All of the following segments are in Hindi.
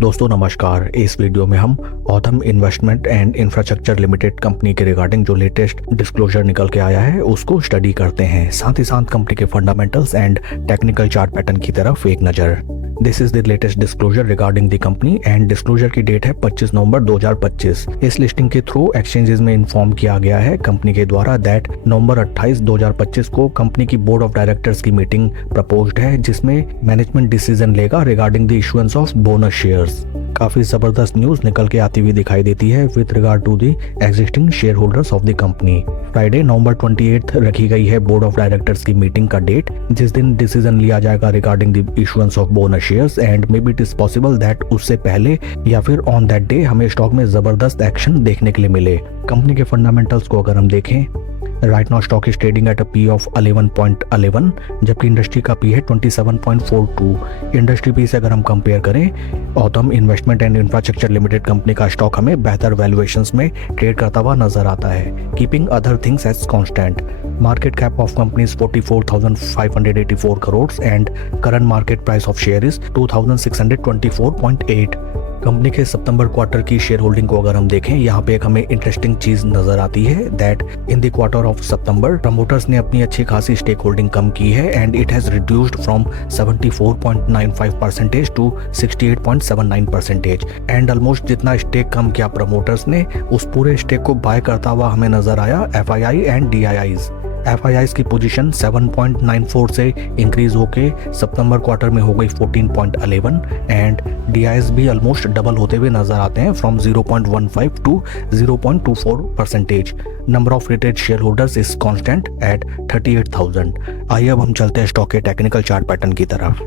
दोस्तों नमस्कार। इस वीडियो में हम Autham investment and infrastructure limited company के रिगार्डिंग जो लेटेस्ट डिस्क्लोजर निकल के आया है उसको स्टडी करते हैं, साथ ही साथ कंपनी के fundamentals and technical chart pattern की तरफ एक नज़र। This is the latest disclosure regarding the company and disclosure की डेट है 25 नवंबर 2025। इस लिस्टिंग के थ्रू एक्सचेंजेस में इन्फॉर्म किया गया है कंपनी के द्वारा दैट नवंबर 28 2025 को कंपनी की बोर्ड ऑफ डायरेक्टर्स की मीटिंग प्रपोज्ड है, जिसमें मैनेजमेंट डिसीजन लेगा regarding the issuance of bonus shares. काफी जबरदस्त न्यूज निकल के आती हुई दिखाई देती है with regard to the existing share holders of the company. Friday November 28 रखी गई है बोर्ड ऑफ डायरेक्टर्स की मीटिंग का डेट, जिस दिन डिसीजन लिया जाएगा regarding the issuance of bonus shares and may be it is possible that उससे पहले या फिर ऑन दैट डे हमें स्टॉक में जबरदस्त एक्शन देखने के लिए मिले। कंपनी के फंडामेंटल्स को अगर हम देखें, right now stock is trading at a P of 11.11, जबकि इंडस्ट्री का पी है 27.42। इंडस्ट्री पी से अगर हम कंपेयर करें, Autham investment and infrastructure limited company का स्टॉक हमें बेहतर वैल्यूएशंस में ट्रेड करता हुआ नजर आता है, keeping other things as constant. Market cap of company is 44,584 crore and current market price of share is 2,624.8। Company के सितंबर क्वार्टर की शेयर होल्डिंग को अगर हम देखें, यहाँ पे एक हमें इंटरेस्टिंग चीज नजर आती है that in the quarter of सितंबर प्रमोटर्स ने अपनी अच्छी खासी स्टेक होल्डिंग कम की है and it has reduced from 74.95% to 68.79% and almost जितना स्टेक कम किया प्रमोटर्स ने, उस पूरे स्टेक को बाय करता हुआ हमें नजर आया FII एंड DIIs। FIIs की पोजीशन 7.94 से इंक्रीज होके सितंबर क्वार्टर में हो गई 14.11 एंड DIIs भी ऑलमोस्ट डबल होते हुए नजर आते हैं from 0.15 to 0.24%। Number of rated shareholders is constant at 38,000। आइए अब हम चलते हैं स्टॉक के टेक्निकल चार्ट पैटर्न की तरफ।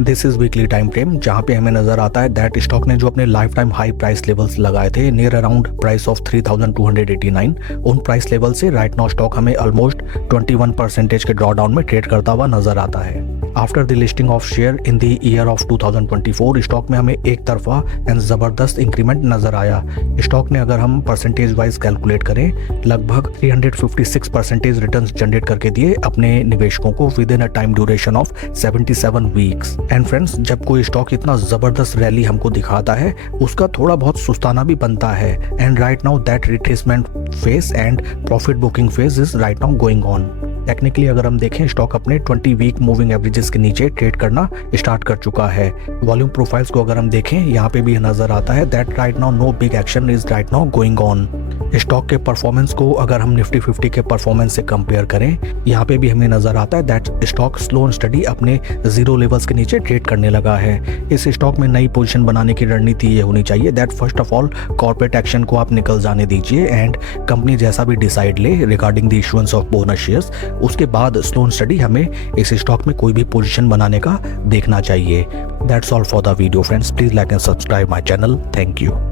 This is weekly time frame, जहां पे हमें नजर आता है दैट स्टॉक ने जो अपने life time high price levels लगाए थे नियर अराउंड प्राइस ऑफ 3,289, उन प्राइस लेवल से राइट नाउ स्टॉक हमें ऑलमोस्ट 21% के ड्रॉ डाउन में ट्रेड करता हुआ नजर आता है। After the listing of share in the year of 2024 stock में हमें एक तरफा एंड जबरदस्त इंक्रीमेंट नजर आया। स्टॉक ने अगर हम परसेंटेज वाइज कैलकुलेट करें, लगभग 356% रिटर्न्स जनरेट करके दिए अपने निवेशकों को with in a time duration of 77 weeks. And friends, जब कोई स्टॉक इतना जबरदस्त रैली हमको दिखाता है, उसका थोड़ा बहुत सुस्ताना भी बनता है and right now that retracement phase and profit booking phase is right now going on. Technically अगर हम देखें, स्टॉक अपने 20 वीक मूविंग एवरेजेस के नीचे ट्रेड करना स्टार्ट कर चुका है। वॉल्यूम प्रोफाइल्स को अगर हम देखें, यहाँ पे भी नजर आता है that right now no big action is right now going on. Stock के परफॉर्मेंस को अगर हम निफ्टी 50 के परफॉर्मेंस से कंपेयर करें, यहाँ पे भी हमें नजर आता है that stock slow and study अपने जीरो लेवल्स के नीचे ट्रेड करने लगा है। इस स्टॉक में नई पोजीशन बनाने की रणनीति ये होनी चाहिए that first of all corporate action को आप निकल जाने दीजिए एंड कंपनी जैसा भी डिसाइड ले regarding the issuance of bonus shares, उसके बाद स्लो एंड स्टडी हमें इस स्टॉक में कोई भी पोजीशन बनाने का देखना चाहिए। That's all for the video friends, please like and subscribe my channel. Thank you.